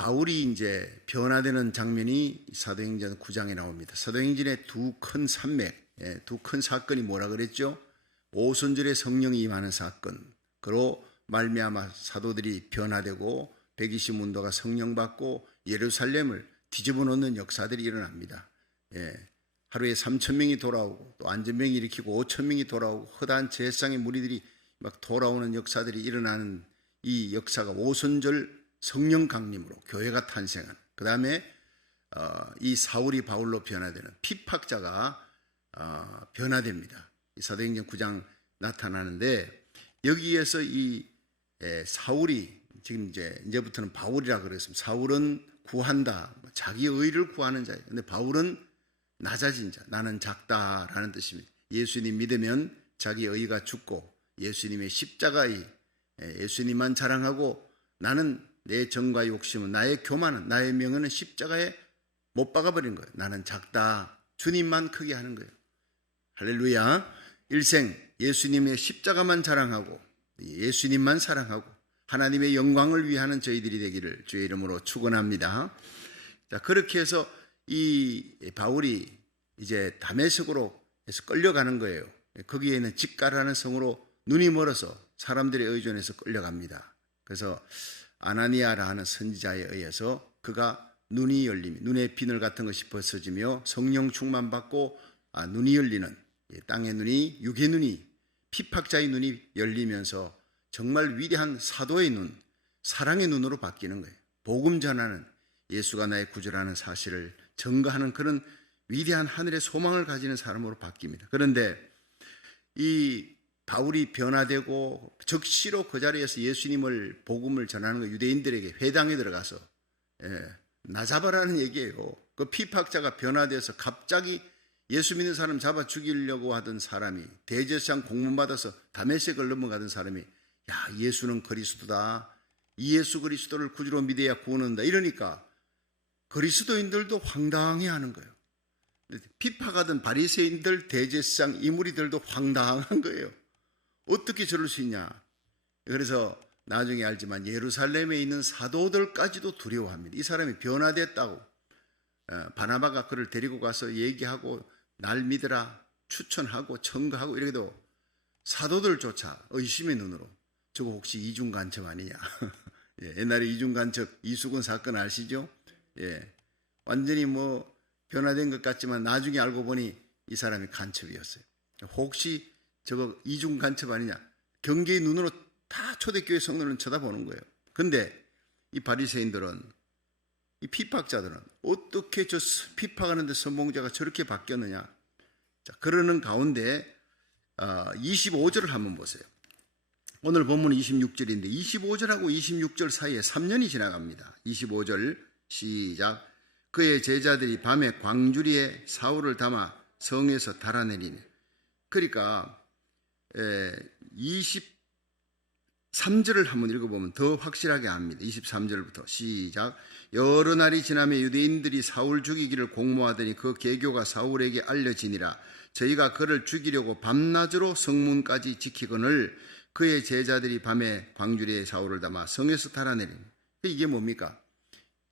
바울이 이제 변화되는 장면이 사도행전 9장에 나옵니다. 사도행전의 두 큰 산맥, 두 큰 사건이 뭐라 그랬죠? 오순절에 성령이 임하는 사건, 그로 말미암아 사도들이 변화되고 120문도가 성령 받고 예루살렘을 뒤집어 놓는 역사들이 일어납니다. 하루에 3,000명이 돌아오고 또 안전병이 일으키고 5,000명이 돌아오고 허다한 제사장의 무리들이 막 돌아오는 역사들이 일어나는 이 역사가 오순절 성령 강림으로 교회가 탄생한, 그 다음에 이 사울이 바울로 변화되는 핍박자가 변화됩니다. 이 사도행전 9장 나타나는데, 여기에서 이 사울이 지금 이제부터는 바울이라 그랬습니다. 사울은 구한다, 자기 의를 구하는 자예요. 근데 바울은 낮아진 자, 나는 작다라는 뜻입니다. 예수님 믿으면 자기 의가 죽고 예수님의 십자가의 예수님만 자랑하고, 나는 내 정과 욕심은, 나의 교만은, 나의 명예는 십자가에 못 박아버린 거예요. 나는 작다, 주님만 크게 하는 거예요. 할렐루야. 일생 예수님의 십자가만 자랑하고 예수님만 사랑하고 하나님의 영광을 위하는 저희들이 되기를 주의 이름으로 축원합니다. 자, 그렇게 해서 이 바울이 이제 다메섹으로 해서 끌려가는 거예요. 거기에 있는 직가라는 성으로 눈이 멀어서 사람들의 의존에서 끌려갑니다. 그래서 아나니아라 하는 선지자에 의해서 그가 눈이 열리며 눈의 비늘 같은 것이 벗어지며 성령 충만받고 눈이 열리는, 땅의 눈이, 육의 눈이, 핍박자의 눈이 열리면서 정말 위대한 사도의 눈, 사랑의 눈으로 바뀌는 거예요. 복음 전하는, 예수가 나의 구주라는 사실을 증거하는 그런 위대한 하늘의 소망을 가지는 사람으로 바뀝니다. 그런데 이 바울이 변화되고 적시로 그 자리에서 예수님을 복음을 전하는 거, 유대인들에게 회당에 들어가서 나잡아라는 얘기예요. 그 핍박자가 변화돼서 갑자기 예수 믿는 사람 잡아 죽이려고 하던 사람이, 대제사장 공문 받아서 다메섹을 넘어가던 사람이, 야, 예수는 그리스도다, 이 예수 그리스도를 구주로 믿어야 구원한다, 이러니까 그리스도인들도 황당해하는 거예요. 핍박하던 바리새인들, 대제사장 이 무리들도 황당한 거예요. 어떻게 저럴 수 있냐. 그래서 나중에 알지만 예루살렘에 있는 사도들까지도 두려워합니다. 이 사람이 변화됐다고. 바나바가 그를 데리고 가서 얘기하고 날 믿으라 추천하고 청구하고 이래도 사도들조차 의심의 눈으로, 저거 혹시 이중간첩 아니냐. 옛날에 이중간첩 이수근 사건 아시죠? 완전히 변화된 것 같지만 나중에 알고 보니 이 사람이 간첩이었어요. 혹시 저거 이중간첩 아니냐. 경계의 눈으로 다 초대교회 성도는 쳐다보는 거예요. 근데 이 바리새인들은, 이 핍박자들은 어떻게 저 핍박하는데 선봉자가 저렇게 바뀌었느냐. 자, 그러는 가운데 25절을 한번 보세요. 오늘 본문은 26절인데 25절하고 26절 사이에 3년이 지나갑니다. 25절 시작. 그의 제자들이 밤에 광주리에 사울을 담아 성에서 달아내리네. 그러니까 23절을 한번 읽어보면 더 확실하게 압니다. 23절부터 시작. 여러 날이 지나며 유대인들이 사울 죽이기를 공모하더니 그 계교가 사울에게 알려지니라. 저희가 그를 죽이려고 밤낮으로 성문까지 지키거늘 그의 제자들이 밤에 광주리에 사울을 담아 성에서 달아내리니. 이게 뭡니까?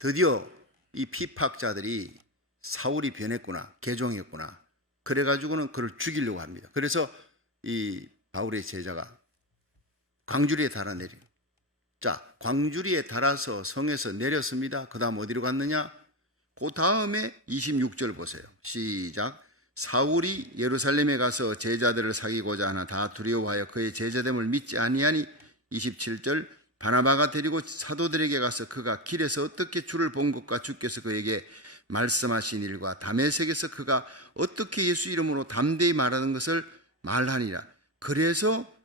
드디어 이 핍박자들이 사울이 변했구나, 개종했구나, 그래가지고는 그를 죽이려고 합니다. 그래서 이 바울의 제자가 광주리에 달아내려. 자, 광주리에 달아서 성에서 내렸습니다. 그 다음 어디로 갔느냐? 그 다음에 26절 보세요. 시작. 사울이 예루살렘에 가서 제자들을 사귀고자 하나 다 두려워하여 그의 제자됨을 믿지 아니하니. 27절. 바나바가 데리고 사도들에게 가서 그가 길에서 어떻게 주를 본 것과 주께서 그에게 말씀하신 일과 다메섹에서 그가 어떻게 예수 이름으로 담대히 말하는 것을 말하니라. 그래서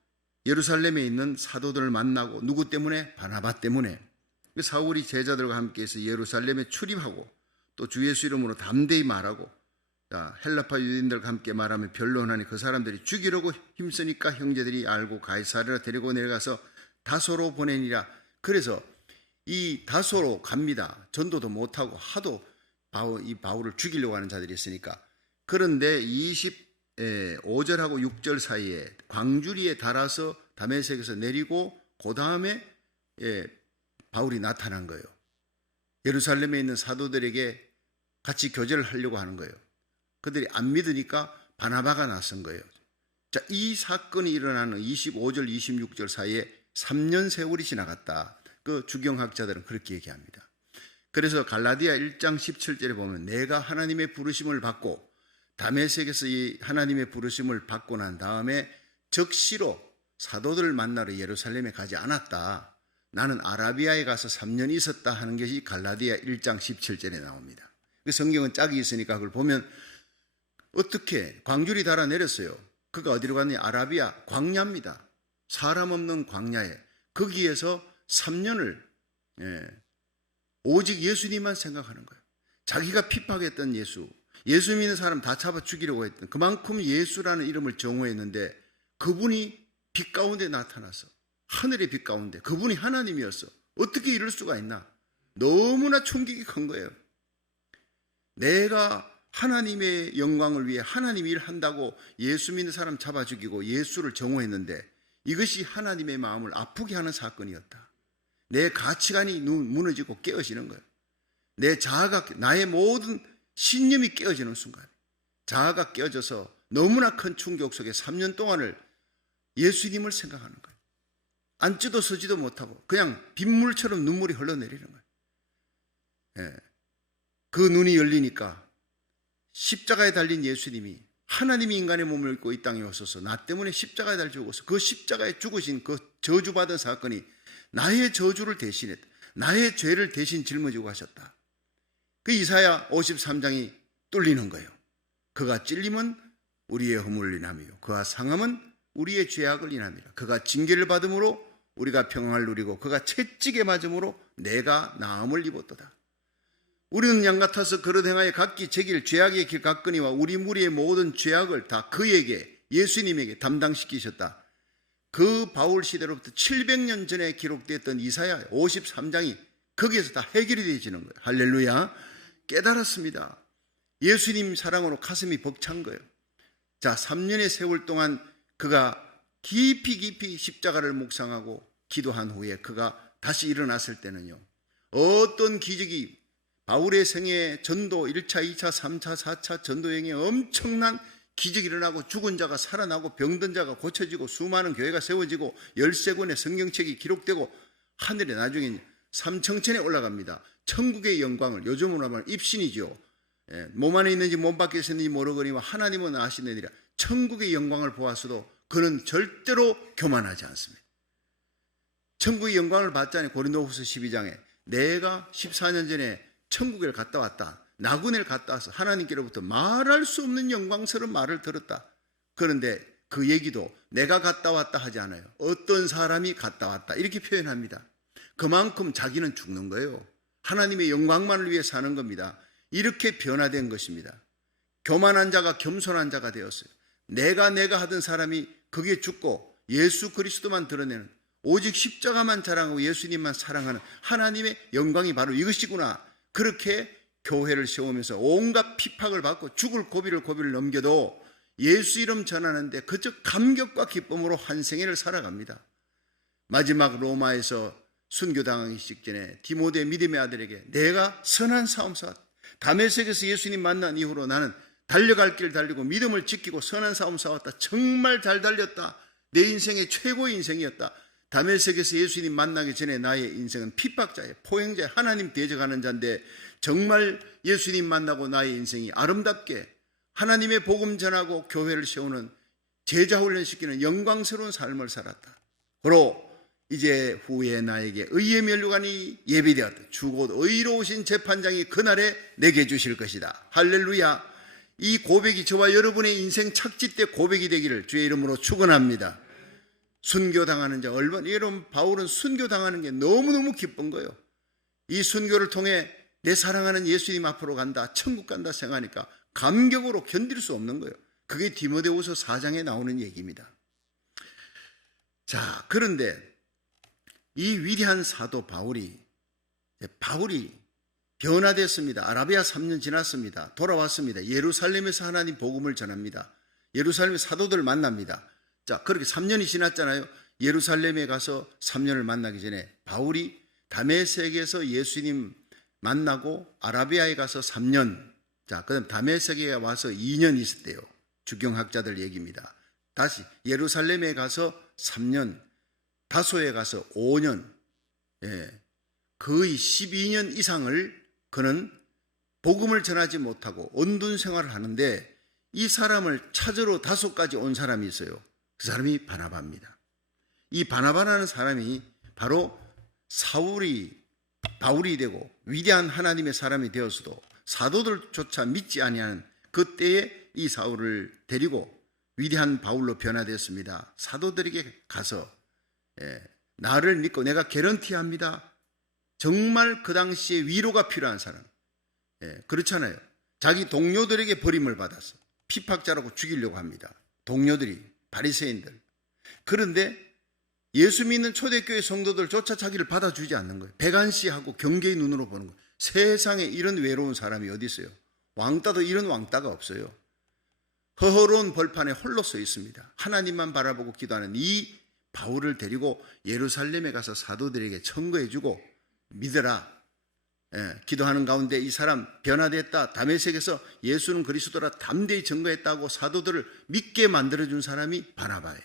예루살렘에 있는 사도들을 만나고, 누구 때문에? 바나바 때문에. 사울이 제자들과 함께해서 예루살렘에 출입하고 또 주 예수 이름으로 담대히 말하고, 헬라파 유대인들과 함께 말하면 변론하니 그 사람들이 죽이려고 힘쓰니까 형제들이 알고 가이사랴로 데리고 내려가서 다소로 보내니라. 그래서 이 다소로 갑니다. 전도도 못하고 하도 이 바울을 죽이려고 하는 자들이 있으니까. 그런데 25절하고 6절 사이에 광주리에 달아서 다메섹에서 내리고 그 다음에 바울이 나타난 거예요. 예루살렘에 있는 사도들에게 같이 교제를 하려고 하는 거예요. 그들이 안 믿으니까 바나바가 나선 거예요. 자, 이 사건이 일어나는 25절, 26절 사이에 3년 세월이 지나갔다. 그 주경학자들은 그렇게 얘기합니다. 그래서 갈라디아 1장 17절에 보면 내가 하나님의 부르심을 받고 다메섹에서 이 하나님의 부르심을 받고 난 다음에 적시로 사도들을 만나러 예루살렘에 가지 않았다. 나는 아라비아에 가서 3년 있었다 하는 것이 갈라디아 1장 17절에 나옵니다. 그 성경은 짝이 있으니까 그걸 보면 어떻게 광줄이 달아 내렸어요. 그가 어디로 갔느냐? 아라비아 광야입니다. 사람 없는 광야에 거기에서 3년을 오직 예수님만 생각하는 거예요. 자기가 핍박했던 예수 믿는 사람 다 잡아 죽이려고 했던 그만큼 예수라는 이름을 정오했는데 그분이 빛 가운데 나타나서 하늘의 빛 가운데 그분이 하나님이었어. 어떻게 이럴 수가 있나? 너무나 충격이 큰 거예요. 내가 하나님의 영광을 위해 하나님 일한다고 예수 믿는 사람 잡아 죽이고 예수를 정오했는데 이것이 하나님의 마음을 아프게 하는 사건이었다. 내 가치관이 무너지고 깨어지는 거예요. 내 자아가, 나의 모든 신념이 깨어지는 순간 자아가 깨어져서 너무나 큰 충격 속에 3년 동안을 예수님을 생각하는 거예요. 앉지도 서지도 못하고 그냥 빗물처럼 눈물이 흘러내리는 거예요. 그 눈이 열리니까 십자가에 달린 예수님이 하나님이 인간의 몸을 입고 이 땅에 오셔서 나 때문에 십자가에 달려 죽어서 그 십자가에 죽으신 그 저주받은 사건이 나의 저주를 대신했다. 나의 죄를 대신 짊어지고 가셨다. 그 이사야 53장이 뚫리는 거예요. 그가 찔림은 우리의 허물을 인하며 그가 상함은 우리의 죄악을 인함이라. 그가 징계를 받음으로 우리가 평안을 누리고 그가 채찍에 맞음으로 내가 나음을 입었도다. 우리는 양 같아서 그릇 행하여 각기 제길 죄악의 길 갔거니와 우리 무리의 모든 죄악을 다 그에게 예수님에게 담당시키셨다. 그 바울 시대로부터 700년 전에 기록됐던 이사야 53장이 거기에서 다 해결이 되어지는 거예요. 할렐루야. 깨달았습니다. 예수님 사랑으로 가슴이 벅찬 거예요. 자, 3년의 세월 동안 그가 깊이 십자가를 묵상하고 기도한 후에 그가 다시 일어났을 때는요, 어떤 기적이 바울의 생애 전도 1차, 2차, 3차, 4차 전도행에 엄청난 기적이 일어나고 죽은 자가 살아나고 병든 자가 고쳐지고 수많은 교회가 세워지고 13권의 성경책이 기록되고 하늘에 나중에 삼청천에 올라갑니다. 천국의 영광을 요즘으로 하면 입신이죠. 몸 안에 있는지 몸 밖에 있는지 모르거니와 하나님은 아시느니라. 천국의 영광을 보았어도 그는 절대로 교만하지 않습니다. 천국의 영광을 봤잖아요. 고린도후서 12장에 내가 14년 전에 천국에 갔다 왔다. 나그네를 갔다 와서 하나님께로부터 말할 수 없는 영광스러운 말을 들었다. 그런데 그 얘기도 내가 갔다 왔다 하지 않아요. 어떤 사람이 갔다 왔다 이렇게 표현합니다. 그만큼 자기는 죽는 거예요. 하나님의 영광만을 위해 사는 겁니다. 이렇게 변화된 것입니다. 교만한 자가 겸손한 자가 되었어요. 내가 하던 사람이 거기에 죽고 예수 그리스도만 드러내는, 오직 십자가만 자랑하고 예수님만 사랑하는 하나님의 영광이 바로 이것이구나. 그렇게 교회를 세우면서 온갖 핍박을 받고 죽을 고비를 넘겨도 예수 이름 전하는데 그저 감격과 기쁨으로 한 생애를 살아갑니다. 마지막 로마에서 순교당하기 직전에 디모데 믿음의 아들에게 내가 선한 싸움 싸웠다. 다메섹에서 예수님 만난 이후로 나는 달려갈 길 달리고 믿음을 지키고 선한 싸움 싸웠다. 정말 잘 달렸다. 내 인생의 최고의 인생이었다. 다메섹에서 예수님 만나기 전에 나의 인생은 핍박자예요. 포행자예요. 하나님 대적하는 자인데 정말 예수님 만나고 나의 인생이 아름답게 하나님의 복음 전하고 교회를 세우는 제자 훈련시키는 영광스러운 삶을 살았다. 그로 이제 후에 나에게 의의 면류관이 예비되었다. 주곧 의로우신 재판장이 그날에 내게 주실 것이다. 할렐루야. 이 고백이 저와 여러분의 인생 착지 때 고백이 되기를 주의 이름으로 축원합니다. 순교당하는 자, 여러분 바울은 순교당하는 게 너무너무 기쁜 거예요. 이 순교를 통해 내 사랑하는 예수님 앞으로 간다, 천국 간다 생각하니까 감격으로 견딜 수 없는 거예요. 그게 디모데후서 4장에 나오는 얘기입니다. 자, 그런데 이 위대한 사도 바울이 변화됐습니다. 아라비아 3년 지났습니다. 돌아왔습니다. 예루살렘에서 하나님 복음을 전합니다. 예루살렘 사도들을 만납니다. 자, 그렇게 3년이 지났잖아요. 예루살렘에 가서 3년을 만나기 전에 바울이 다메섹에서 예수님 만나고 아라비아에 가서 3년, 자, 그다음 다메섹에 와서 2년 있었대요. 주경학자들 얘기입니다. 다시 예루살렘에 가서 3년, 다소에 가서 5년, 거의 12년 이상을 그는 복음을 전하지 못하고 언둔 생활을 하는데, 이 사람을 찾으러 다소까지 온 사람이 있어요. 그 사람이 바나바입니다. 이 바나바라는 사람이 바로 바울이 되고 위대한 하나님의 사람이 되었어도 사도들조차 믿지 아니하는 그때에 이 사울을 데리고 위대한 바울로 변화되었습니다. 사도들에게 가서 나를 믿고, 내가 개런티합니다. 정말 그 당시에 위로가 필요한 사람, 그렇잖아요. 자기 동료들에게 버림을 받았어. 핍박자라고 죽이려고 합니다. 동료들이, 바리새인들. 그런데 예수 믿는 초대교회 성도들조차 자기를 받아주지 않는 거예요. 배관시하고 경계의 눈으로 보는 거예요. 세상에 이런 외로운 사람이 어디 있어요? 왕따도 이런 왕따가 없어요. 허허로운 벌판에 홀로 서 있습니다. 하나님만 바라보고 기도하는 이 바울을 데리고 예루살렘에 가서 사도들에게 청구해주고, 믿어라, 기도하는 가운데 이 사람 변화됐다, 다메섹에서 예수는 그리스도라 담대히 증거했다고 사도들을 믿게 만들어준 사람이 바나바예요.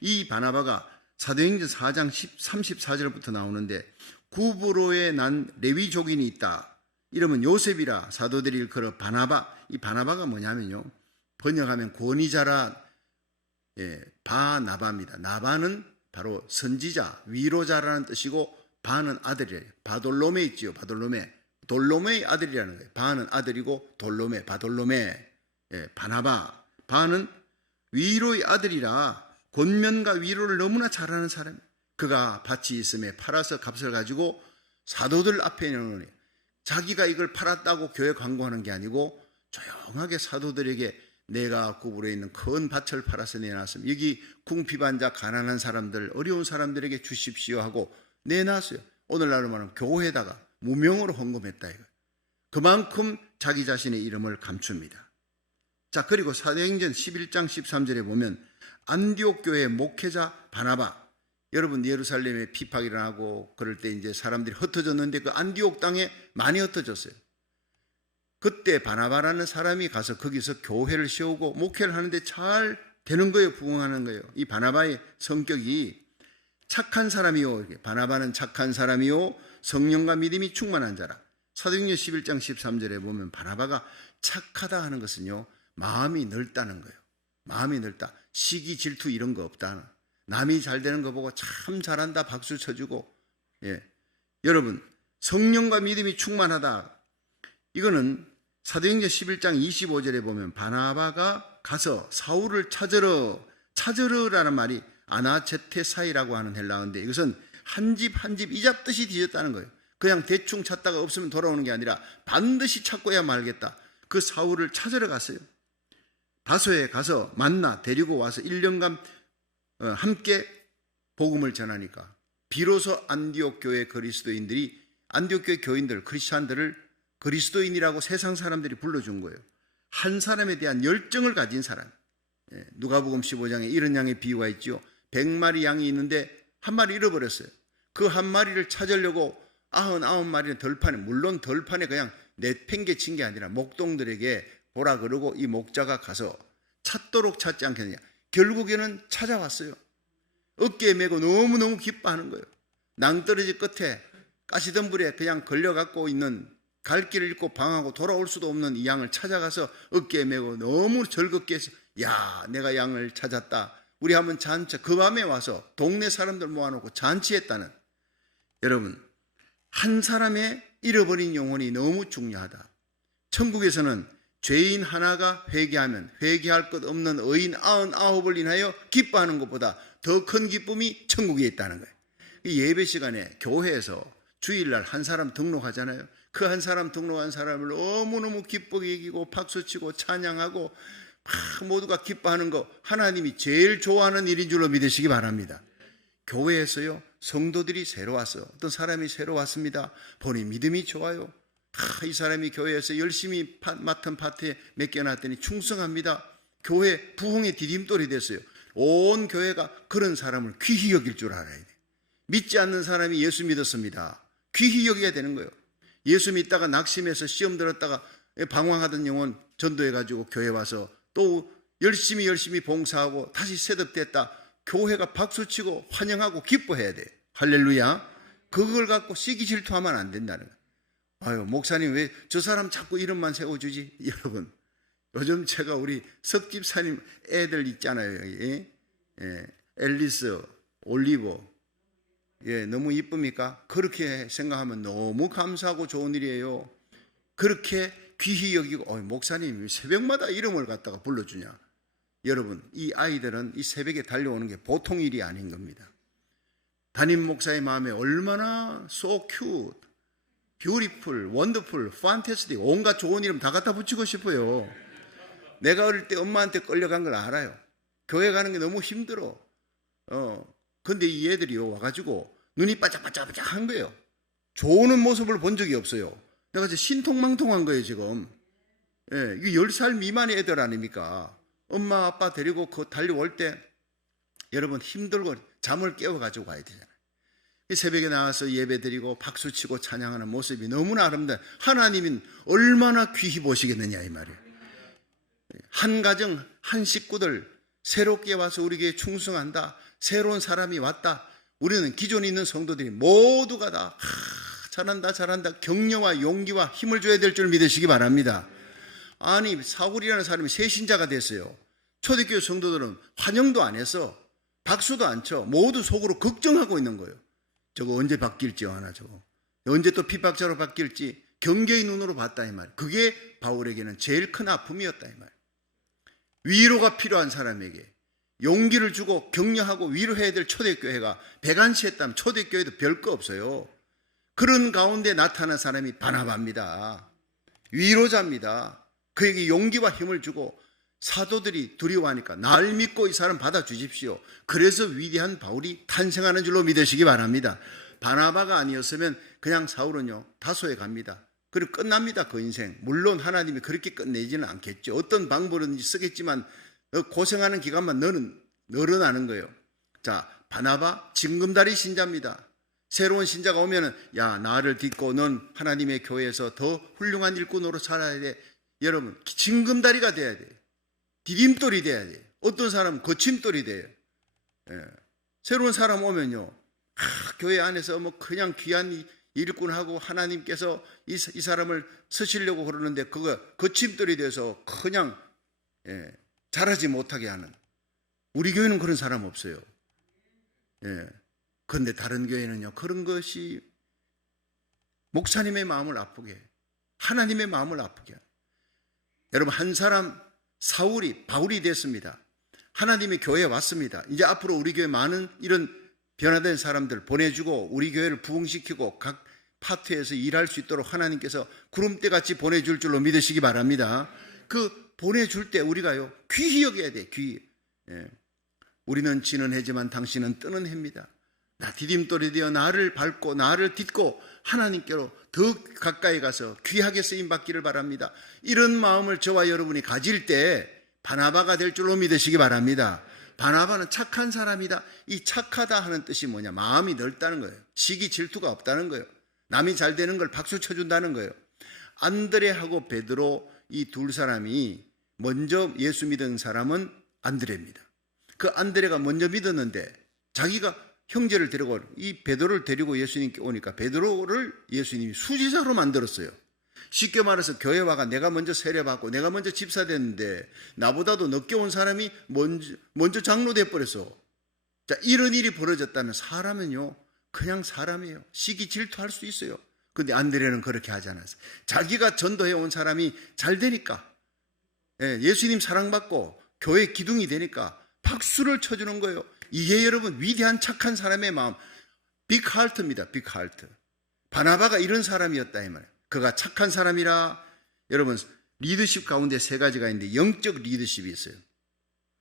이 바나바가 사도행전 4장 34절부터 나오는데, 구브로에 난 레위족인이 있다. 이름은 요셉이라 사도들이 일컬어 바나바. 이 바나바가 뭐냐면요, 번역하면 권위자라, 바나바입니다. 나바는 바로 선지자, 위로자라는 뜻이고, 바는 아들이에요. 바돌로메 있지요. 바돌로메. 돌로메의 아들이라는 거예요. 바는 아들이고 돌로메, 바돌로메. 바나바. 바는 위로의 아들이라 권면과 위로를 너무나 잘하는 사람이에요. 그가 밭이 있음에 팔아서 값을 가지고 사도들 앞에 내놓으니, 자기가 이걸 팔았다고 교회 광고하는 게 아니고 조용하게 사도들에게 내가 구부러에 있는 큰 밭을 팔아서 내놨으면 여기 궁핍한 자, 가난한 사람들, 어려운 사람들에게 주십시오 하고 내놨어요. 오늘날로 말하면 교회에다가 무명으로 헌금했다 이거예요. 그만큼 자기 자신의 이름을 감춥니다. 자, 그리고 사도행전 11장 13절에 보면 안디옥 교회의 목회자 바나바, 여러분 예루살렘에 핍박이 일어나고 그럴 때 이제 사람들이 흩어졌는데 그 안디옥 땅에 많이 흩어졌어요. 그때 바나바라는 사람이 가서 거기서 교회를 세우고 목회를 하는데 잘 되는 거예요. 부흥하는 거예요. 이 바나바의 성격이 착한 사람이요, 바나바는 착한 사람이요 성령과 믿음이 충만한 자라. 사도행전 11장 13절에 보면 바나바가 착하다 하는 것은요, 마음이 넓다는 거예요. 마음이 넓다. 시기, 질투 이런 거 없다. 남이 잘 되는 거 보고 참 잘한다 박수 쳐주고. 여러분, 성령과 믿음이 충만하다. 이거는 사도행전 11장 25절에 보면 바나바가 가서 사울을 찾으러라는 말이 아나제테사이라고 하는 헬라어인데, 이것은 한 집 한 집 이잡듯이 뒤졌다는 거예요. 그냥 대충 찾다가 없으면 돌아오는 게 아니라 반드시 찾고야 말겠다. 그 사울을 찾으러 갔어요. 다소에 가서 만나 데리고 와서 1년간 함께 복음을 전하니까 비로소 안디옥 교회 그리스도인들이, 안디옥 교회 교인들, 크리스찬들을 그리스도인이라고 세상 사람들이 불러준 거예요. 한 사람에 대한 열정을 가진 사람. 누가복음 15장에 이런 양의 비유가 있죠. 100마리 양이 있는데 한 마리 잃어버렸어요. 그 한 마리를 찾으려고 99마리는 덜판에, 물론 덜판에 그냥 내팽개친 게 아니라 목동들에게 보라 그러고 이 목자가 가서 찾도록 찾지 않겠느냐. 결국에는 찾아왔어요. 어깨에 메고 너무너무 기뻐하는 거예요. 낭떠러지 끝에 가시덤불에 그냥 걸려갖고 있는, 갈 길을 잃고 방황하고 돌아올 수도 없는 이 양을 찾아가서 어깨에 메고 너무 즐겁게 해서, 야, 내가 양을 찾았다. 우리 한번 잔치, 그 밤에 와서 동네 사람들 모아놓고 잔치했다는. 여러분, 한 사람의 잃어버린 영혼이 너무 중요하다. 천국에서는 죄인 하나가 회개하면 회개할 것 없는 의인 99을 인하여 기뻐하는 것보다 더 큰 기쁨이 천국에 있다는 거예요. 이 예배 시간에 교회에서 주일날 한 사람 등록하잖아요. 그 한 사람 등록한 사람을 너무너무 기쁘게 여기고 박수치고 찬양하고 모두가 기뻐하는 거, 하나님이 제일 좋아하는 일인 줄로 믿으시기 바랍니다. 교회에서요, 성도들이 새로 왔어요. 어떤 사람이 새로 왔습니다. 보니 믿음이 좋아요. 이 사람이 교회에서 열심히 맡은 파트에 맡겨놨더니 충성합니다. 교회 부흥의 디딤돌이 됐어요. 온 교회가 그런 사람을 귀히 여길 줄 알아야 돼요. 믿지 않는 사람이 예수 믿었습니다. 귀히 여겨야 되는 거예요. 예수 믿다가 낙심해서 시험 들었다가 방황하던 영혼 전도해가지고 교회 와서 또 열심히 봉사하고 다시 셋업됐다. 교회가 박수치고 환영하고 기뻐해야 돼. 할렐루야. 그걸 갖고 시기 질투하면 안 된다는 거예요. 아유, 목사님 왜 저 사람 자꾸 이름만 세워주지? 여러분, 요즘 제가 우리 석집사님 애들 있잖아요. 앨리스, 올리버. 너무 이쁩니까? 그렇게 생각하면 너무 감사하고 좋은 일이에요. 그렇게 귀히 여기고, 목사님 새벽마다 이름을 갖다가 불러주냐? 여러분, 이 아이들은 이 새벽에 달려오는 게 보통 일이 아닌 겁니다. 담임 목사의 마음에 얼마나 so cute, beautiful, wonderful, fantastic, 온갖 좋은 이름 다 갖다 붙이고 싶어요. 내가 어릴 때 엄마한테 끌려간 걸 알아요. 교회 가는 게 너무 힘들어. 근데 이 애들이요 와가지고 눈이 바짝바짝한 거예요. 좋은 모습을 본 적이 없어요. 내가 이제 신통망통한 거예요 지금. 이게 10살 미만의 애들 아닙니까? 엄마 아빠 데리고 달려올 때 여러분 힘들고 잠을 깨워가지고 가야 되잖아요. 새벽에 나와서 예배 드리고 박수치고 찬양하는 모습이 너무나 아름다워요. 하나님은 얼마나 귀히 보시겠느냐 이 말이에요. 한 가정 한 식구들 새롭게 와서 우리 교회에 충성한다. 새로운 사람이 왔다. 우리는 기존에 있는 성도들이 모두가 다 잘한다 격려와 용기와 힘을 줘야 될 줄 믿으시기 바랍니다. 아니 사울이라는 사람이 새신자가 됐어요. 초대교회 성도들은 환영도 안 해서 박수도 안 쳐. 모두 속으로 걱정하고 있는 거예요. 저거 언제 바뀔지 하나 저거. 언제 또 핍박자로 바뀔지 경계의 눈으로 봤다 이 말. 그게 바울에게는 제일 큰 아픔이었다 이 말. 위로가 필요한 사람에게 용기를 주고 격려하고 위로해야 될 초대교회가 백안시했다면 초대교회도 별거 없어요. 그런 가운데 나타난 사람이 바나바입니다. 위로자입니다. 그에게 용기와 힘을 주고 사도들이 두려워하니까 날 믿고 이 사람 받아주십시오. 그래서 위대한 바울이 탄생하는 줄로 믿으시기 바랍니다. 바나바가 아니었으면 그냥 사울은요 다소에 갑니다. 그리고 끝납니다 그 인생. 물론 하나님이 그렇게 끝내지는 않겠죠. 어떤 방법이든지 쓰겠지만 고생하는 기간만 늘어나는 거예요. 자, 바나바 징금다리 신자입니다. 새로운 신자가 오면은 야 나를 딛고 넌 하나님의 교회에서 더 훌륭한 일꾼으로 살아야 돼. 여러분 징금다리가 돼야 돼. 디딤돌이 돼야 돼. 어떤 사람은 거침돌이 돼요. 새로운 사람 오면요 교회 안에서 뭐 그냥 귀한 일꾼하고 하나님께서 이 사람을 쓰시려고 그러는데 그거 거침돌이 돼서 그냥 잘하지 못하게 하는. 우리 교회는 그런 사람 없어요. 그런데 다른 교회는요 그런 것이 목사님의 마음을 아프게, 하나님의 마음을 아프게. 여러분 한 사람 사울이 바울이 됐습니다. 하나님의 교회에 왔습니다. 이제 앞으로 우리 교회 많은 이런 변화된 사람들 보내주고 우리 교회를 부흥시키고 각 파트에서 일할 수 있도록 하나님께서 구름대같이 보내줄 줄로 믿으시기 바랍니다. 그 보내줄 때 우리가요 귀히 여겨야 돼. 귀히. 우리는 지는 해지만 당신은 뜨는 해입니다. 나 디딤돌이 되어 나를 밟고 나를 딛고 하나님께로 더 가까이 가서 귀하게 쓰임받기를 바랍니다. 이런 마음을 저와 여러분이 가질 때 바나바가 될 줄로 믿으시기 바랍니다. 바나바는 착한 사람이다. 이 착하다 하는 뜻이 뭐냐? 마음이 넓다는 거예요. 시기 질투가 없다는 거예요. 남이 잘 되는 걸 박수 쳐준다는 거예요. 안드레하고 베드로 이 두 사람이 먼저 예수 믿은 사람은 안드레입니다. 그 안드레가 먼저 믿었는데 자기가 형제를 데리고 이 베드로를 데리고 예수님께 오니까 베드로를 예수님이 수지자로 만들었어요. 쉽게 말해서 교회 와가 내가 먼저 세례받고 내가 먼저 집사 됐는데 나보다도 늦게 온 사람이 먼저 장로 돼버렸어. 자, 이런 일이 벌어졌다면 사람은요 그냥 사람이에요. 시기 질투할 수 있어요. 근데 안드레는 그렇게 하지 않았어요. 자기가 전도해 온 사람이 잘 되니까 예수님 사랑받고 교회 기둥이 되니까 박수를 쳐주는 거예요. 이게 여러분 위대한 착한 사람의 마음, 빅하트입니다. 빅하트. 바나바가 이런 사람이었다 이 말이에요. 그가 착한 사람이라. 여러분 리더십 가운데 세 가지가 있는데 영적 리더십이 있어요.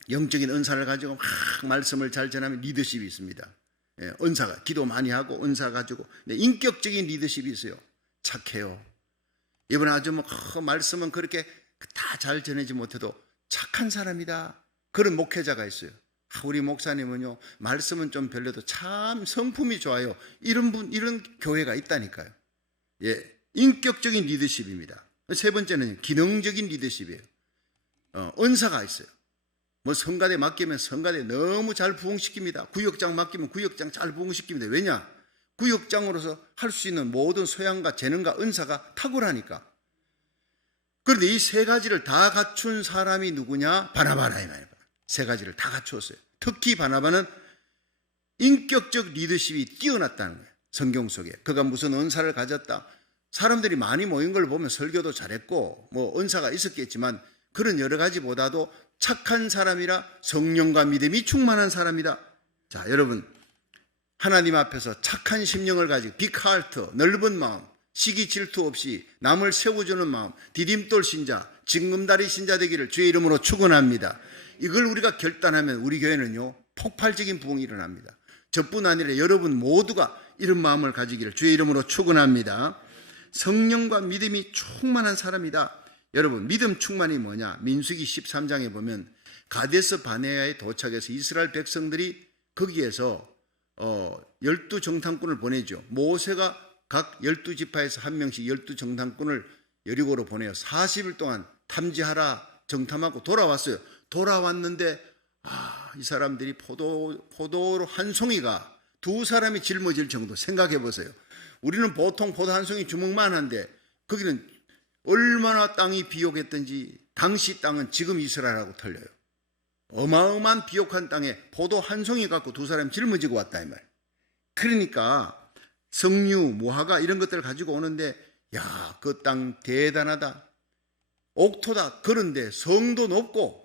영적인 은사를 가지고 막 말씀을 잘 전하면 리더십이 있습니다. 은사가 기도 많이 하고 은사 가지고. 인격적인 리더십이 있어요. 착해요. 이번에 아주 뭐 말씀은 그렇게 다 잘 전하지 못해도 착한 사람이다. 그런 목회자가 있어요. 우리 목사님은요 말씀은 좀 별로도 참 성품이 좋아요. 이런 교회가 있다니까요. 인격적인 리더십입니다. 세 번째는 기능적인 리더십이에요. 은사가 있어요. 뭐 성가대 맡기면 성가대 너무 잘 부흥시킵니다. 구역장 맡기면 구역장 잘 부흥시킵니다. 왜냐? 구역장으로서 할 수 있는 모든 소양과 재능과 은사가 탁월하니까. 그런데 이 세 가지를 다 갖춘 사람이 누구냐? 바나바라이 말이에요. 세 가지를 다 갖추었어요. 특히 바나바는 인격적 리더십이 뛰어났다는 거예요. 성경 속에. 그가 무슨 은사를 가졌다. 사람들이 많이 모인 걸 보면 설교도 잘했고 뭐 은사가 있었겠지만 그런 여러 가지보다도 착한 사람이라 성령과 믿음이 충만한 사람이다. 자, 여러분, 하나님 앞에서 착한 심령을 가지고 빅하트, 넓은 마음, 시기 질투 없이 남을 세워주는 마음, 디딤돌 신자, 징금다리 신자 되기를 주의 이름으로 축원합니다. 이걸 우리가 결단하면 우리 교회는요 폭발적인 부흥이 일어납니다. 저뿐 아니라 여러분 모두가 이런 마음을 가지기를 주의 이름으로 축원합니다. 성령과 믿음이 충만한 사람이다. 여러분, 믿음 충만이 뭐냐? 민수기 13장에 보면 가데스 바네아에 도착해서 이스라엘 백성들이 거기에서 12정탐꾼을 보내죠. 모세가 각 12지파에서 한 명씩 12정탐꾼을 여리고로 보내요. 40일 동안 탐지하라 정탐하고 돌아왔어요. 돌아왔는데 이 사람들이 포도로 한 송이가 두 사람이 짊어질 정도. 생각해 보세요. 우리는 보통 포도 한 송이 주먹만 한데 거기는 얼마나 땅이 비옥했던지 당시 땅은 지금 이스라엘하고 틀려요. 어마어마한 비옥한 땅에 포도 한 송이 갖고 두 사람이 짊어지고 왔다 이 말. 그러니까 석류, 무화과 이런 것들을 가지고 오는데 야, 그 땅 대단하다. 옥토다. 그런데 성도 높고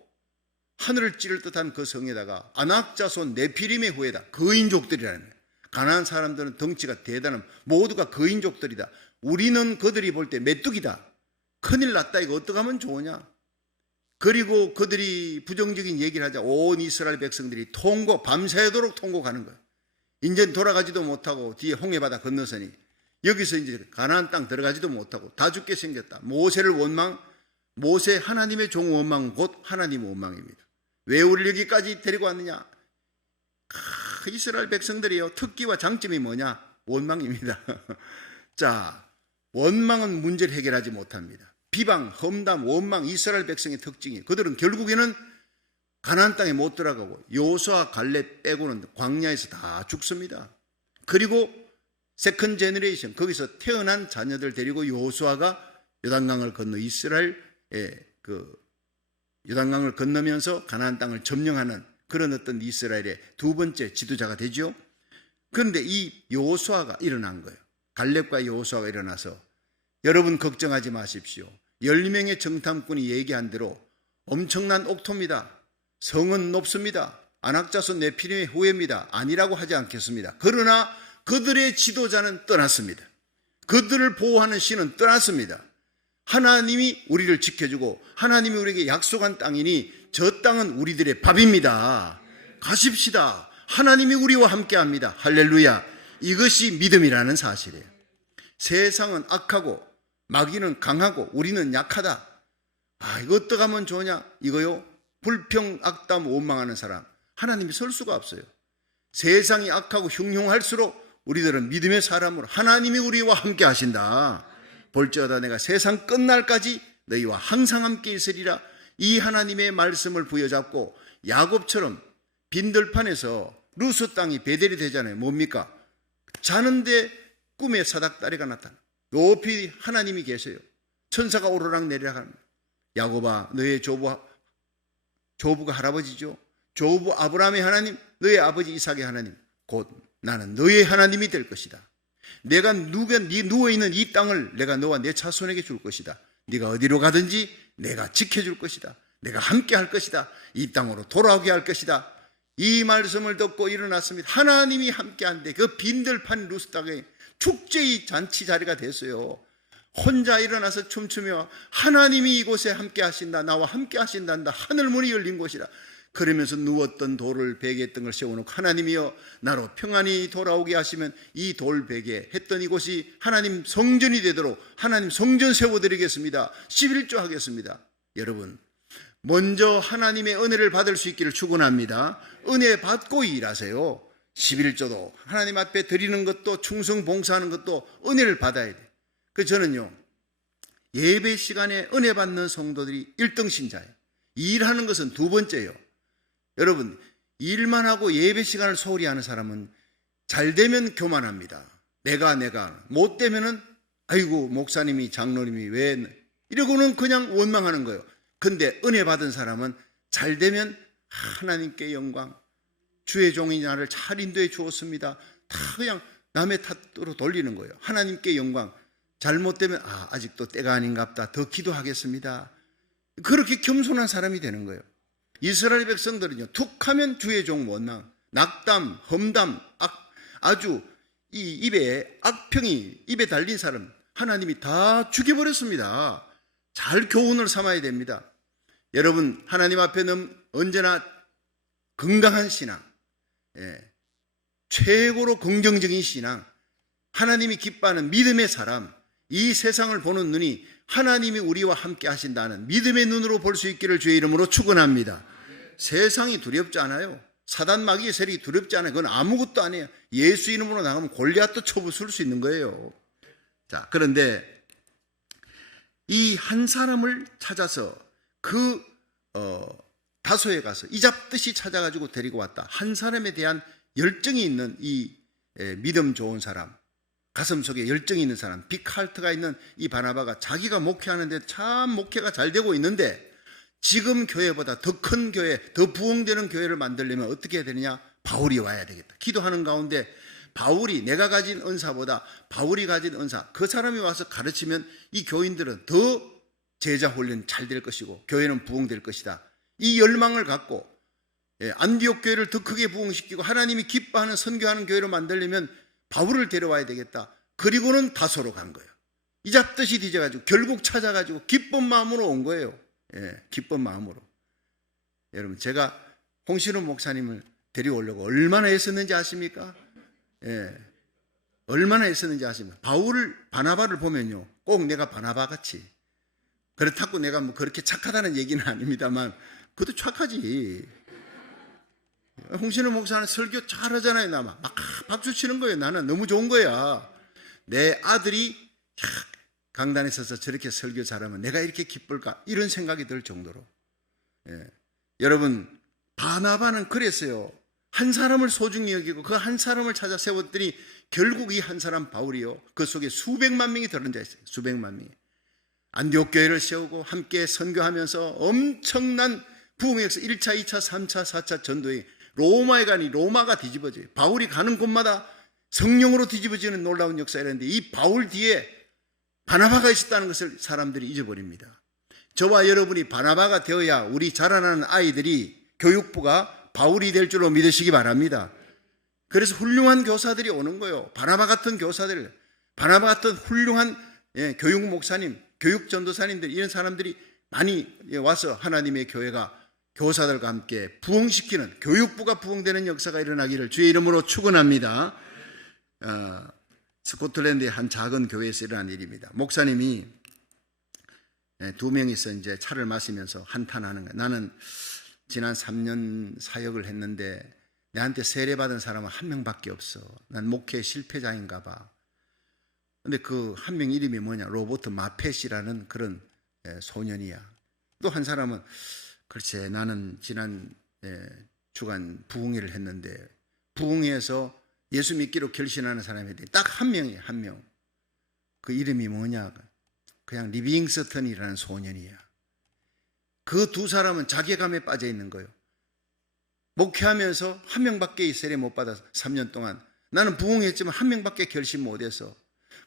하늘을 찌를 듯한 그 성에다가 아낙자손 네피림의 후예다. 거인족들이라는 거예요. 가나안 사람들은 덩치가 대단함. 모두가 거인족들이다. 우리는 그들이 볼 때 메뚜기다. 큰일 났다. 이거 어떻게 하면 좋으냐. 그리고 그들이 부정적인 얘기를 하자 온 이스라엘 백성들이 밤새도록 통곡하는 거예요. 이제 돌아가지도 못하고 뒤에 홍해바다 건너서니 여기서 이제 가나안 땅 들어가지도 못하고 다 죽게 생겼다. 모세 하나님의 종 원망은 곧 하나님 원망입니다. 왜 우리를 여기까지 데리고 왔느냐? 이스라엘 백성들이요 특기와 장점이 뭐냐? 원망입니다. 자, 원망은 문제를 해결하지 못합니다. 비방, 험담, 원망, 이스라엘 백성의 특징이에요. 그들은 결국에는 가나안 땅에 못 들어가고 여호수아 갈렙 빼고는 광야에서 다 죽습니다. 그리고 세컨 제너레이션, 거기서 태어난 자녀들 데리고 여호수아가 요단강을 건너 요단강을 건너면서 가나안 땅을 점령하는 그런 어떤 이스라엘의 두 번째 지도자가 되죠. 그런데 이 여호수아가 일어난 거예요. 갈렙과 여호수아가 일어나서 여러분 걱정하지 마십시오. 10명의 정탐꾼이 얘기한 대로 엄청난 옥토입니다. 성은 높습니다. 아낙자손 네피림의 후예입니다. 아니라고 하지 않겠습니다. 그러나 그들의 지도자는 떠났습니다. 그들을 보호하는 신은 떠났습니다. 하나님이 우리를 지켜주고 하나님이 우리에게 약속한 땅이니 저 땅은 우리들의 밥입니다. 가십시다. 하나님이 우리와 함께합니다. 할렐루야. 이것이 믿음이라는 사실이에요. 세상은 악하고 마귀는 강하고 우리는 약하다. 이거 어떻게 하면 좋으냐? 이거요. 불평, 악담, 원망하는 사람 하나님이 설 수가 없어요. 세상이 악하고 흉흉할수록 우리들은 믿음의 사람으로 하나님이 우리와 함께 하신다. 볼지어다 내가 세상 끝날까지 너희와 항상 함께 있으리라. 이 하나님의 말씀을 부여잡고 야곱처럼 빈들판에서 루스 땅이 베델이 되잖아요. 뭡니까? 자는데 꿈에 사닥다리가 나타나. 높이 하나님이 계세요. 천사가 오르락 내리락 합니다. 야곱아, 너의 조부가 할아버지죠. 조부 아브라함의 하나님, 너의 아버지 이삭의 하나님, 곧 나는 너의 하나님이 될 것이다. 내가 누워있는 이 땅을 내가 너와 내 자손에게 줄 것이다. 네가 어디로 가든지 내가 지켜줄 것이다. 내가 함께 할 것이다. 이 땅으로 돌아오게 할 것이다. 이 말씀을 듣고 일어났습니다. 하나님이 함께 한데 그 빈들판 루스 땅에 축제의 잔치 자리가 됐어요. 혼자 일어나서 춤추며 하나님이 이곳에 함께 하신다. 나와 함께 하신단다. 하늘문이 열린 곳이라. 그러면서 누웠던 돌을 베개에 등을 세워놓고 하나님이여 나로 평안히 돌아오게 하시면 이 돌베개 했던 이곳이 하나님 성전이 되도록 하나님 성전 세워드리겠습니다. 11조 하겠습니다. 여러분 먼저 하나님의 은혜를 받을 수 있기를 축원합니다. 은혜 받고 일하세요. 11조도 하나님 앞에 드리는 것도 충성 봉사하는 것도 은혜를 받아야 돼. 그래서 저는요, 예배 시간에 은혜 받는 성도들이 1등 신자예요. 일하는 것은 두 번째예요. 여러분, 일만 하고 예배 시간을 소홀히 하는 사람은 잘 되면 교만합니다. 내가 못 되면은 아이고 목사님이 장로님이 왜 이러고는 그냥 원망하는 거예요. 근데 은혜 받은 사람은 잘 되면 하나님께 영광, 주의 종이 나를 잘 인도해 주었습니다. 다 그냥 남의 탓으로 돌리는 거예요. 하나님께 영광. 잘못되면 아직도 때가 아닌갑다. 더 기도하겠습니다. 그렇게 겸손한 사람이 되는 거예요. 이스라엘 백성들은요, 툭하면 주의 종 원망, 낙담, 험담, 아주 이 입에 악평이 입에 달린 사람 하나님이 다 죽여버렸습니다. 잘 교훈을 삼아야 됩니다. 여러분, 하나님 앞에는 언제나 건강한 신앙, 최고로 긍정적인 신앙, 하나님이 기뻐하는 믿음의 사람, 이 세상을 보는 눈이 하나님이 우리와 함께 하신다는 믿음의 눈으로 볼 수 있기를 주의 이름으로 축원합니다. 세상이 두렵지 않아요. 사단 마귀의 세력이 두렵지 않아요. 그건 아무것도 아니에요. 예수 이름으로 나가면 골리앗도 쳐부술 수 있는 거예요. 자, 그런데 이 한 사람을 찾아서 그 다소에 가서 이잡듯이 찾아가지고 데리고 왔다. 한 사람에 대한 열정이 있는 이 믿음 좋은 사람, 가슴속에 열정이 있는 사람, 빅하트가 있는 이 바나바가 자기가 목회하는데 참 목회가 잘 되고 있는데 지금 교회보다 더 큰 교회, 더 부흥되는 교회를 만들려면 어떻게 해야 되느냐? 바울이 와야 되겠다. 기도하는 가운데 바울이, 내가 가진 은사보다 바울이 가진 은사, 그 사람이 와서 가르치면 이 교인들은 더 제자 훈련 잘 될 것이고 교회는 부흥될 것이다. 이 열망을 갖고 안디옥 교회를 더 크게 부흥시키고 하나님이 기뻐하는 선교하는 교회로 만들려면 바울을 데려와야 되겠다. 그리고는 다소로 간 거예요. 이잡듯이 뒤져가지고 결국 찾아가지고 기쁜 마음으로 온 거예요. 기쁜 마음으로. 여러분, 제가 홍신호 목사님을 데려오려고 얼마나 애썼는지 아십니까? 얼마나 애썼는지 아십니까? 바나바를 보면요, 꼭 내가 바나바같이, 그렇다고 내가 뭐 그렇게 착하다는 얘기는 아닙니다만 그것도 착하지. 홍신호 목사는 설교 잘하잖아요. 막 박수 치는 거예요. 나는 너무 좋은 거야. 내 아들이 강단에 서서 저렇게 설교 잘하면 내가 이렇게 기쁠까, 이런 생각이 들 정도로. 여러분, 바나바는 그랬어요. 한 사람을 소중히 여기고 그 한 사람을 찾아 세웠더니 결국 이 한 사람 바울이요, 그 속에 수백만 명이 들어앉아 있어요. 수백만 명이 안디옥 교회를 세우고 함께 선교하면서 엄청난 부흥에서 1차, 2차, 3차, 4차 전도에 로마에 가니 로마가 뒤집어져요. 바울이 가는 곳마다 성령으로 뒤집어지는 놀라운 역사였는데 이 바울 뒤에 바나바가 있었다는 것을 사람들이 잊어버립니다. 저와 여러분이 바나바가 되어야 우리 자라나는 아이들이 교육부가 바울이 될 줄로 믿으시기 바랍니다. 그래서 훌륭한 교사들이 오는 거예요. 바나바 같은 교사들, 바나바 같은 훌륭한 교육 목사님, 교육 전도사님들, 이런 사람들이 많이 와서 하나님의 교회가 교사들과 함께 부흥시키는, 교육부가 부흥되는 역사가 일어나기를 주의 이름으로 축원합니다. 스코틀랜드의 한 작은 교회에서 일어난 일입니다. 목사님이 두 명이서 이제 차를 마시면서 한탄하는 거예요. 나는 지난 3년 사역을 했는데 내한테 세례받은 사람은 한 명밖에 없어. 난 목회 실패자인가 봐. 근데 그 한 명 이름이 뭐냐? 로버트 마펫이라는 그런 소년이야. 또 한 사람은 글쎄, 나는 지난 주간 부흥회를 했는데 부흥회에서 예수 믿기로 결심하는 사람이 딱 한 명이에요. 한 명. 그 이름이 뭐냐? 그냥 리빙스턴이라는 소년이야. 그 두 사람은 자괴감에 빠져 있는 거예요. 목회하면서 한 명밖에 세례 못 받아서 3년 동안 나는 부흥했지만 한 명밖에 결심 못해서.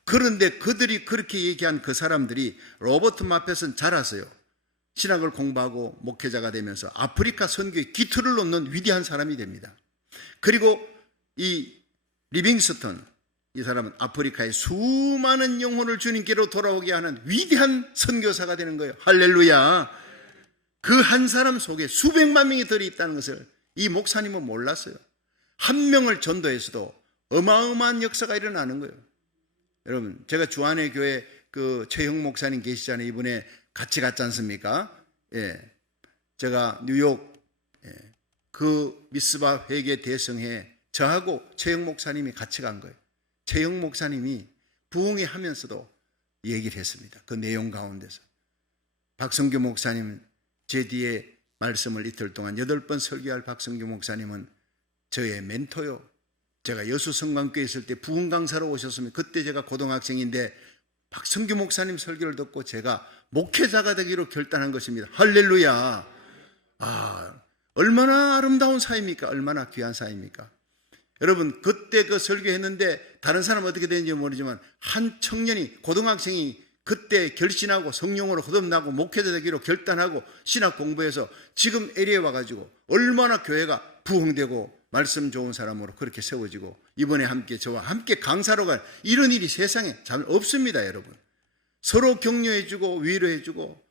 그런데 그들이 그렇게 얘기한 그 사람들이 로버트 마펫은 자라서요, 신학을 공부하고 목회자가 되면서 아프리카 선교에 기틀을 놓는 위대한 사람이 됩니다. 그리고 이 리빙스턴, 이 사람은 아프리카의 수많은 영혼을 주님께로 돌아오게 하는 위대한 선교사가 되는 거예요. 할렐루야. 그 한 사람 속에 수백만 명이 들어있다는 것을 이 목사님은 몰랐어요. 한 명을 전도해서도 어마어마한 역사가 일어나는 거예요. 여러분, 제가 주안의 교회 그 최형 목사님 계시잖아요. 이번에 같이 갔지 않습니까? 제가 뉴욕 그 미스바 회계 대성회 저하고 최형 목사님이 같이 간 거예요. 최형 목사님이 부흥회 하면서도 얘기를 했습니다. 그 내용 가운데서 박성규 목사님, 제 뒤에 말씀을 이틀 동안 8번 설교할 박성규 목사님은 저의 멘토요. 제가 여수성광교회 있을 때 부흥 강사로 오셨으면 그때 제가 고등학생인데 박성규 목사님 설교를 듣고 제가 목회자가 되기로 결단한 것입니다. 할렐루야. 얼마나 아름다운 사이입니까? 얼마나 귀한 사이입니까? 여러분, 그때 그 설교했는데 다른 사람 어떻게 되는지 모르지만 한 청년이, 고등학생이 그때 결신하고 성령으로 거듭나고 목회자 되기로 결단하고 신학 공부해서 지금 LA에 와가지고 얼마나 교회가 부흥되고 말씀 좋은 사람으로 그렇게 세워지고 이번에 함께 저와 함께 강사로 갈 이런 일이 세상에 잘 없습니다. 여러분, 서로 격려해주고 위로해주고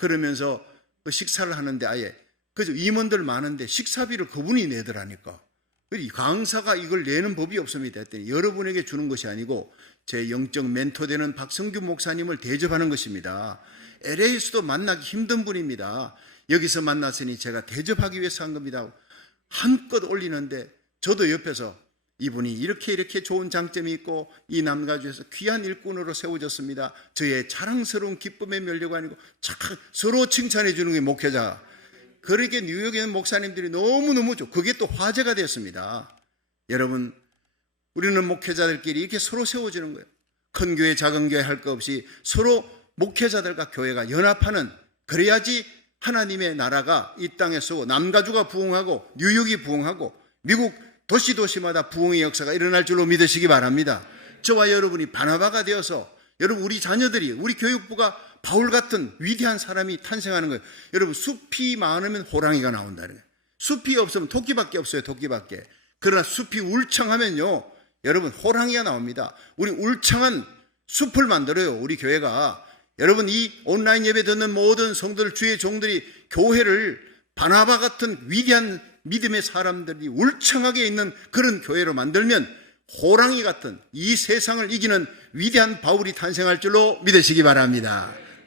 그러면서 그 식사를 하는데 아예 그죠, 임원들 많은데 식사비를 그분이 내더라니까. 강사가 이걸 내는 법이 없습니다 했더니 여러분에게 주는 것이 아니고 제 영적 멘토 되는 박성규 목사님을 대접하는 것입니다. LA에서도 만나기 힘든 분입니다. 여기서 만났으니 제가 대접하기 위해서 한 겁니다. 한껏 올리는데 저도 옆에서 이분이 이렇게 좋은 장점이 있고 이 남가주에서 귀한 일꾼으로 세워졌습니다. 저의 자랑스러운 기쁨의 면류가 아니고 서로 칭찬해 주는 게 목회자. 그렇게 뉴욕에 있는 목사님들이 너무너무 좋고 그게 또 화제가 됐습니다. 여러분, 우리는 목회자들끼리 이렇게 서로 세워주는 거예요. 큰 교회 작은 교회 할 것 없이 서로 목회자들과 교회가 연합하는, 그래야지 하나님의 나라가 이 땅에 서고 남가주가 부흥하고 뉴욕이 부흥하고 미국 도시마다 부흥의 역사가 일어날 줄로 믿으시기 바랍니다. 저와 여러분이 바나바가 되어서 여러분, 우리 자녀들이, 우리 교육부가 바울 같은 위대한 사람이 탄생하는 거예요. 여러분, 숲이 많으면 호랑이가 나온다는 거예요. 숲이 없으면 토끼밖에 없어요. 토끼밖에. 그러나 숲이 울창하면요, 여러분, 호랑이가 나옵니다. 우리 울창한 숲을 만들어요, 우리 교회가. 여러분, 이 온라인 예배 듣는 모든 성도들, 주의 종들이 교회를 바나바 같은 위대한 믿음의 사람들이 울창하게 있는 그런 교회로 만들면 호랑이 같은 이 세상을 이기는 위대한 바울이 탄생할 줄로 믿으시기 바랍니다.